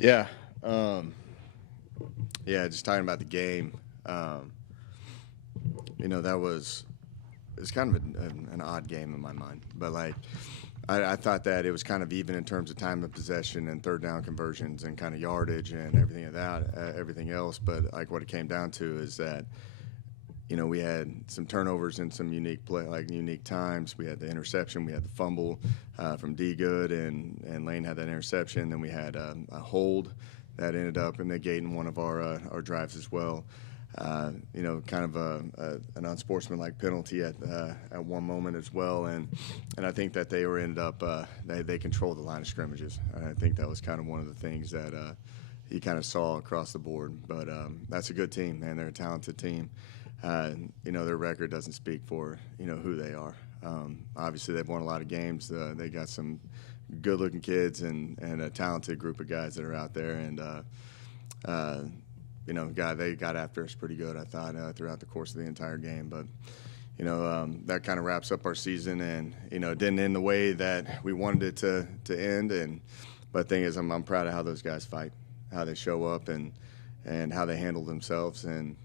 Yeah. Um, yeah, just talking about the game. Um, that was it's kind of an odd game in my mind, but like I thought that it was kind of even in terms of time of possession and third down conversions and kind of yardage and everything of that, everything else. But like what it came down to is that we had some turnovers in some unique play, like unique times. We had the interception, we had the fumble from D Good, and Lane had that interception. Then we had a hold that ended up negating one of our drives as well. Kind of an unsportsmanlike penalty at one moment as well, and I think that ended up they controlled the line of scrimmages. And I think that was kind of one of the things that you kind of saw across the board. But that's a good team, man. They're a talented team. Their record doesn't speak for who they are. Obviously, they've won a lot of games. They got some good-looking kids and a talented group of guys that are out there. And they got after us pretty good, I thought, throughout the course of the entire game. But that kind of wraps up our season, and it didn't end the way that we wanted it to end. But the thing is, I'm proud of how those guys fight, how they show up, and how they handle themselves. And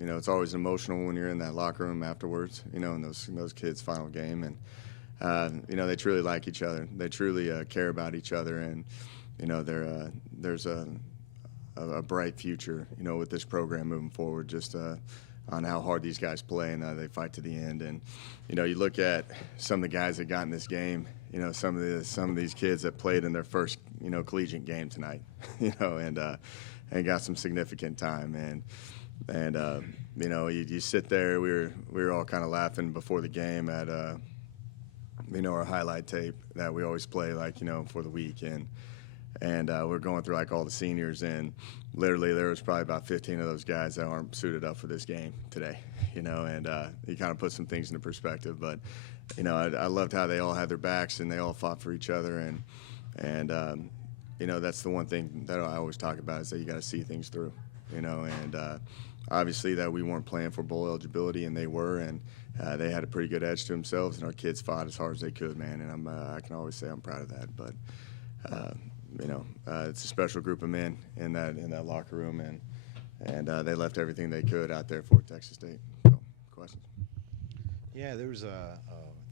it's always emotional when you're in that locker room afterwards, in those kids' final game. And they truly like each other. They truly care about each other, and there's a bright future, with this program moving forward. Just on how hard these guys play, and they fight to the end. And you look at some of the guys that got in this game. Some of these kids that played in their first collegiate game tonight, and got some significant time. And you sit there. We were all kind of laughing before the game at our highlight tape that we always play for the week, and we're going through all the seniors, and literally there was probably about 15 of those guys that aren't suited up for this game today, and you kind of put some things into perspective. But I loved how they all had their backs and they all fought for each other, and that's the one thing that I always talk about, is that you got to see things through, and obviously that we weren't playing for bowl eligibility, and they were, and they had a pretty good edge to themselves, and our kids fought as hard as they could, man, and I can always say I'm proud of that. But it's a special group of men in that locker room, and they left everything they could out there for Texas State. So, questions? Yeah, there was I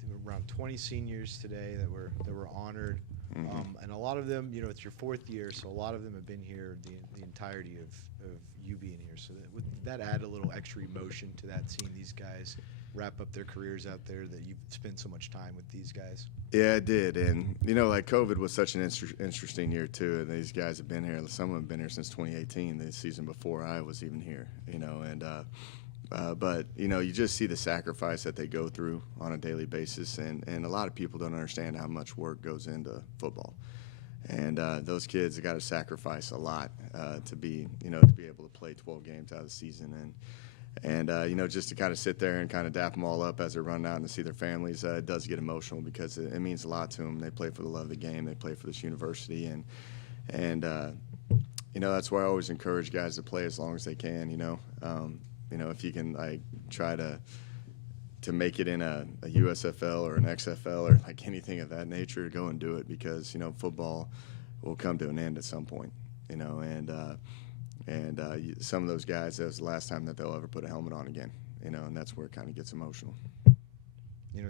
think around 20 seniors today that were honored, and a lot of them, it's your fourth year, so a lot of them have been here the entirety of you being here. So would that add a little extra emotion to that, seeing these guys wrap up their careers out there, that you've spent so much time with these guys? Yeah, it did. And COVID was such an interesting year too. And these guys have been here. Some of them have been here since 2018, the season before I was even here. But you just see the sacrifice that they go through on a daily basis, and a lot of people don't understand how much work goes into football. And those kids have got to sacrifice a lot to be able to play 12 games out of the season, and just to kind of sit there and kind of dap them all up as they're running out and to see their families, it does get emotional, because it means a lot to them. They play for the love of the game. They play for this university, and that's why I always encourage guys to play as long as they can. If you can try to make it in a USFL or an XFL or anything of that nature, go and do it, because football will come to an end at some point. Some of those guys, that was the last time that they'll ever put a helmet on again. And that's where it kind of gets emotional.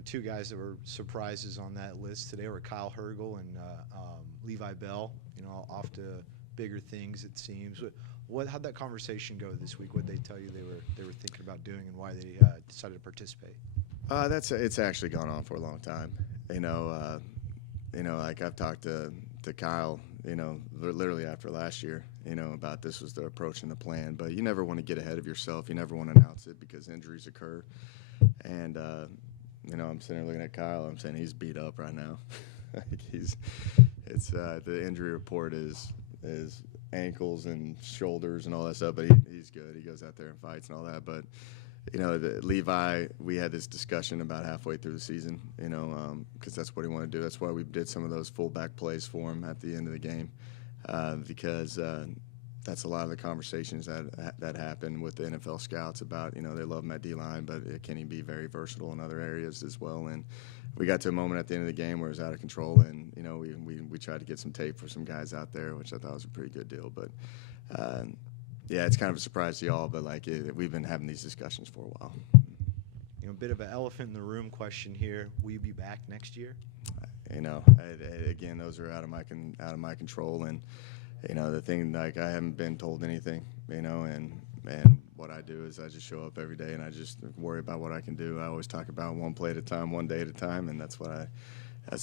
Two guys that were surprises on that list today were Kyle Hergel and Levi Bell. Off to bigger things, it seems. How'd that conversation go this week? What did they tell you they were thinking about doing, and why they decided to participate? It's actually gone on for a long time. I've talked to Kyle, literally after last year, about this was the approach and the plan. But you never want to get ahead of yourself. You never want to announce it, because injuries occur. And I'm sitting there looking at Kyle. I'm saying he's beat up right now. The injury report is ankles and shoulders and all that stuff, but he's good. He goes out there and fights and all that. But Levi, we had this discussion about halfway through the season, because that's what he wanted to do. That's why we did some of those fullback plays for him at the end of the game, because that's a lot of the conversations that happen with the NFL scouts about, they love him at D-line, but can he be very versatile in other areas as well? And we got to a moment at the end of the game where it was out of control, and we tried to get some tape for some guys out there, which I thought was a pretty good deal. But yeah, it's kind of a surprise to y'all, but we've been having these discussions for a while. A bit of an elephant in the room question here. Will you be back next year? Again, those are out of my control, and the thing, I haven't been told anything, and what I do is I just show up every day and I just worry about what I can do. I always talk about one play at a time, one day at a time, and that's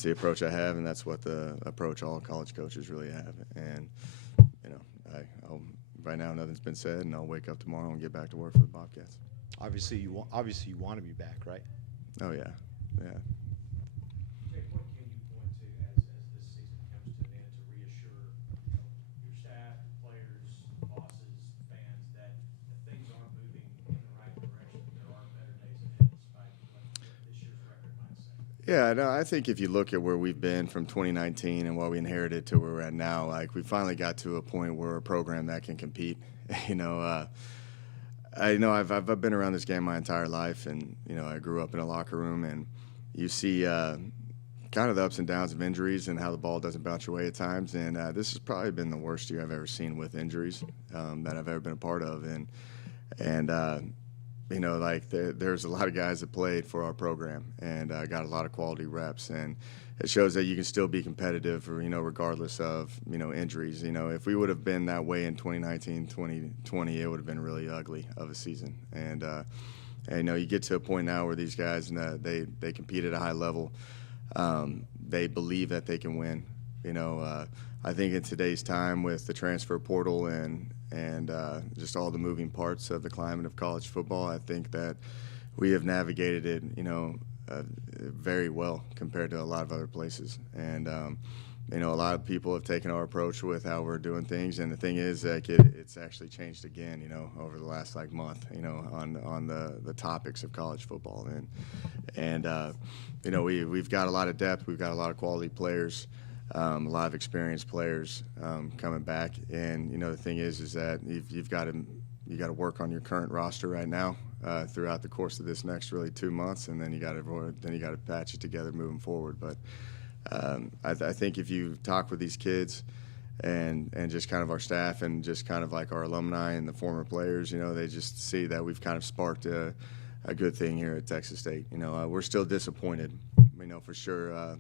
the approach I have, and that's what the approach all college coaches really have. And right now nothing's been said, and I'll wake up tomorrow and get back to work for the Bobcats. Obviously, you want to be back, right? Oh yeah. Jake, what can you point to as this season comes to an end to reassure your staff, players, bosses, fans that things aren't moving in the right direction? There are better days ahead, despite what this year's record might say. Yeah, no, I think if you look at where we've been from 2019 and what we inherited to where we're at now, we finally got to a point where we're a program that can compete. I've been around this game my entire life, and I grew up in a locker room, and you see kind of the ups and downs of injuries and how the ball doesn't bounce your way at times. And this has probably been the worst year I've ever seen with injuries that I've ever been a part of. There's a lot of guys that played for our program and got a lot of quality reps, and it shows that you can still be competitive, regardless of, injuries. If we would have been that way in 2019, 2020, it would have been really ugly of a season. And you get to a point now where these guys, they compete at a high level. They believe that they can win. I think in today's time with the transfer portal and just all the moving parts of the climate of college football, I think that we have navigated it, very well compared to a lot of other places. And a lot of people have taken our approach with how we're doing things, and the thing is it's actually changed again, over the last month, on the topics of college football. And we've got a lot of depth, we've got a lot of quality players, a lot of experienced players coming back. And the thing is that you got to work on your current roster right now throughout the course of this next really 2 months, and then you got to patch it together moving forward. But I think if you talk with these kids and just kind of our staff and just kind of our alumni and the former players, they just see that we've kind of sparked a good thing here at Texas State. We're still disappointed, for sure.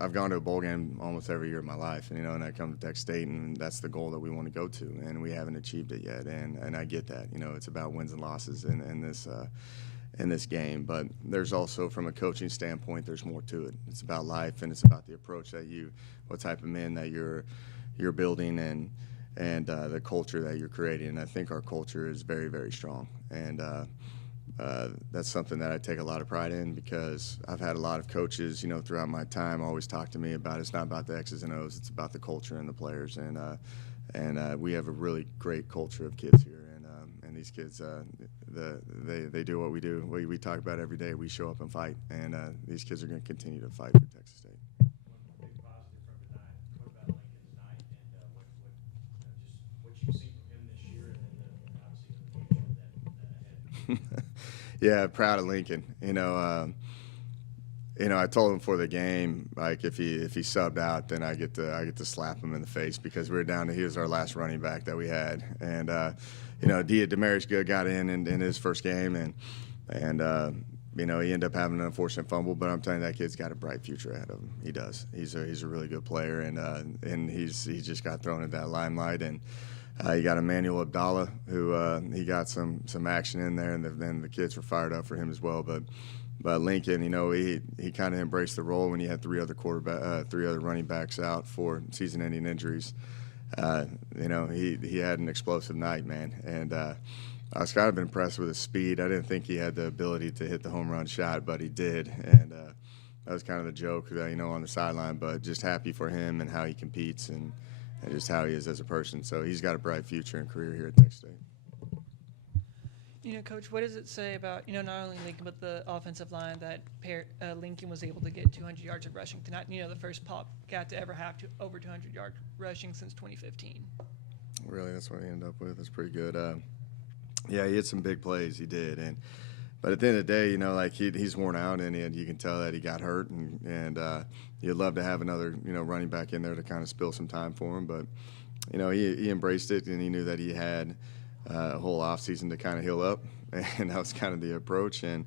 I've gone to a bowl game almost every year of my life, and I come to Texas State, and that's the goal that we want to go to, and we haven't achieved it yet. And I get that. It's about wins and losses in this game. But there's also, from a coaching standpoint, there's more to it. It's about life, and it's about the approach what type of men that you're building, and the culture that you're creating. And I think our culture is very, very strong. And that's something that I take a lot of pride in, because I've had a lot of coaches, throughout my time always talk to me about it's not about the X's and O's, it's about the culture and the players. And we have a really great culture of kids here. And these kids, they do what we do. We talk about every day. We show up and fight. And these kids are going to continue to fight for Texas State. One big positive from tonight. What about Lincoln tonight, and what you've seen from him this year, and then obviously in the future that ahead? Yeah, proud of Lincoln. I told him before the game, if he subbed out, then I get to slap him in the face, because we were down to he was our last running back that we had. And Demarius Good got in his first game, and he ended up having an unfortunate fumble. But I'm telling you, that kid's got a bright future ahead of him. He does. He's a really good player, and he just got thrown in that limelight. And you got Emmanuel Abdallah, who he got some action in there, and then the kids were fired up for him as well. But Lincoln, he kind of embraced the role when he had three other running backs out for season-ending injuries. He had an explosive night, man, and I was kind of impressed with his speed. I didn't think he had the ability to hit the home run shot, but he did, and that was kind of the joke, on the sideline. But just happy for him and how he competes and just how he is as a person. So he's got a bright future and career here at Texas State. Coach, what does it say about, not only Lincoln, but the offensive line that Lincoln was able to get 200 yards of rushing tonight? The first got to ever have over 200 yards rushing since 2015. Really, that's what he ended up with. That's pretty good. Yeah, he had some big plays. He did. And, but at the end of the day, you know, like he's worn out, and you can tell that he got hurt, and you'd love to have another, you know, running back in there to kind of spill some time for him. But, you know, he embraced it, and he knew that he had a whole offseason to kind of heal up, and that was kind of the approach. And,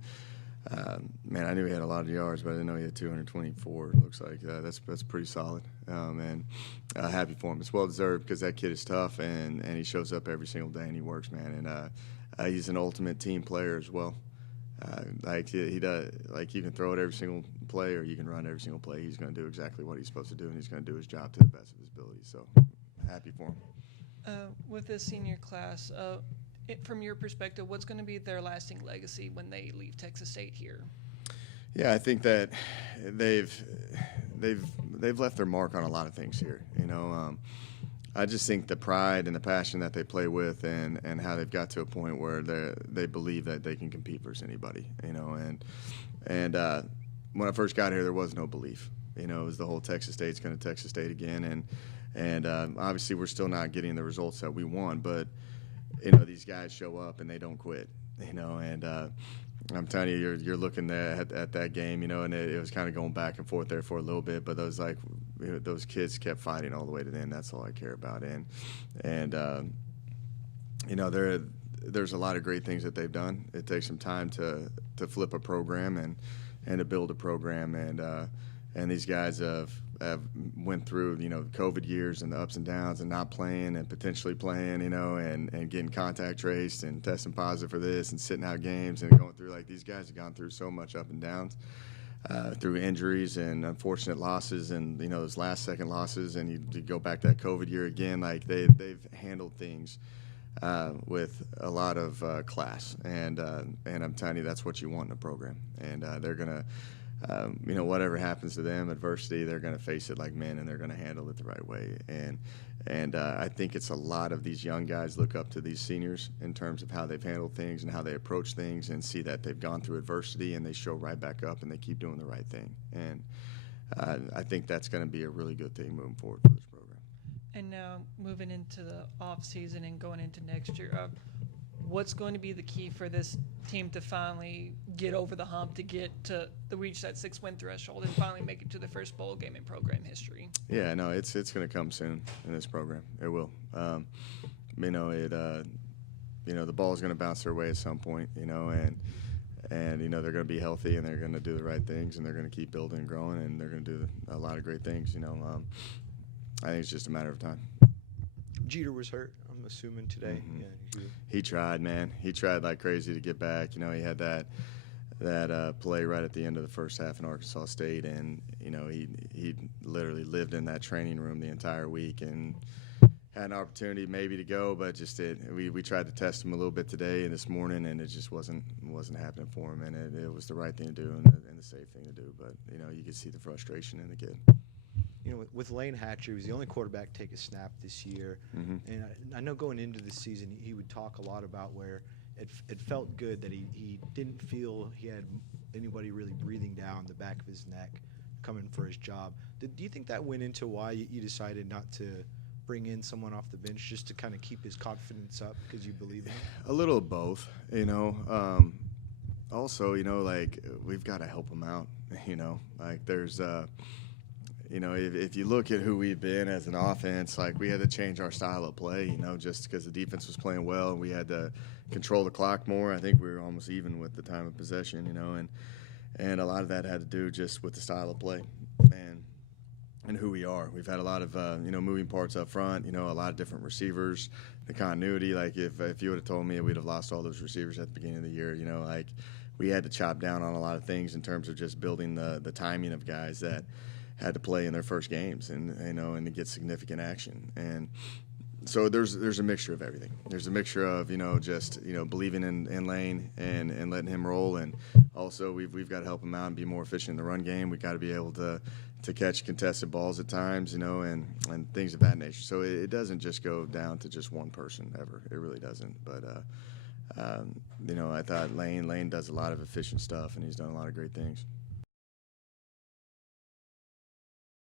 man, I knew he had a lot of yards, but I didn't know he had 224. It looks like that's pretty solid, and happy for him. It's well deserved because that kid is tough, and he shows up every single day and he works, man. And he's an ultimate team player as well. Like he does, like you can throw it every single play or you can run every single play. He's going to do exactly what he's supposed to do, and he's going to do his job to the best of his ability. So happy for him. With this senior class, from your perspective, what's going to be their lasting legacy when they leave Texas State here? Yeah, I think that they've left their mark on a lot of things here. You know, I just think the pride and the passion that they play with, and how they've got to a point where they believe that they can compete versus anybody. You know, and when I first got here, there was no belief. You know, it was the whole Texas State's going to Texas State again, and obviously we're still not getting the results that we want, but you know, these guys show up and they don't quit. You know, and I'm telling you, you're looking at that game, you know, and it was kind of going back and forth there for a little bit, but those kids kept fighting all the way to the end. That's all I care about. And you know, there's a lot of great things that they've done. It takes some time to flip a program and to build a program, and these guys have went through, you know, the COVID years and the ups and downs and not playing and potentially playing, you know, and getting contact traced and testing positive for this and sitting out games and going through, like, these guys have gone through so much up and downs through injuries and unfortunate losses and, you know, those last second losses, and you go back to that COVID year again, like they've handled things with a lot of class, and I'm telling you, that's what you want in a program, and they're gonna you know, whatever happens to them, adversity, they're going to face it like men, and they're going to handle it the right way. And I think it's a lot of these young guys look up to these seniors in terms of how they've handled things and how they approach things, and see that they've gone through adversity and they show right back up and they keep doing the right thing. And I think that's going to be a really good thing moving forward for this program. And now moving into the off season and going into next year, what's going to be the key for this team to finally get over the hump, to reach that 6-win threshold and finally make it to the first bowl game in program history? Yeah, no, it's going to come soon in this program. It will. You know, you know, the ball is going to bounce their way at some point. You know, and you know, they're going to be healthy and they're going to do the right things and they're going to keep building and growing and they're going to do a lot of great things. You know, I think it's just a matter of time. Jeter was hurt, I'm assuming, today. Mm-hmm. Yeah, he tried, man. He tried like crazy to get back. You know, he had that play right at the end of the first half in Arkansas State, and you know, he literally lived in that training room the entire week and had an opportunity maybe to go, but just we tried to test him a little bit today and this morning, and it just wasn't happening for him, and it was the right thing to do and the safe thing to do. But you know, you could see the frustration in the kid. You know, with Lane Hatcher, he was the only quarterback to take a snap this year. Mm-hmm. And I know going into the season, he would talk a lot about where it felt good that he didn't feel he had anybody really breathing down the back of his neck coming for his job. Do you think that went into why you decided not to bring in someone off the bench, just to kind of keep his confidence up because you believe in him? A little of both, you know. Also, you know, like, we've got to help him out, you know. Like, there's you know, if you look at who we've been as an offense, like, we had to change our style of play, you know, just because the defense was playing well and we had to control the clock more. I think we were almost even with the time of possession, you know, and a lot of that had to do just with the style of play and who we are. We've had a lot of, you know, moving parts up front, you know, a lot of different receivers, the continuity. Like, if you would have told me we'd have lost all those receivers at the beginning of the year, you know, like, we had to chop down on a lot of things in terms of just building the timing of guys that had to play in their first games and, you know, and to get significant action. And so there's a mixture of everything. There's a mixture of, you know, just, you know, believing in Lane and letting him roll, and also we've got to help him out and be more efficient in the run game. We've got to be able to catch contested balls at times, you know, and things of that nature. So it doesn't just go down to just one person ever. It really doesn't. But you know, I thought Lane does a lot of efficient stuff, and he's done a lot of great things.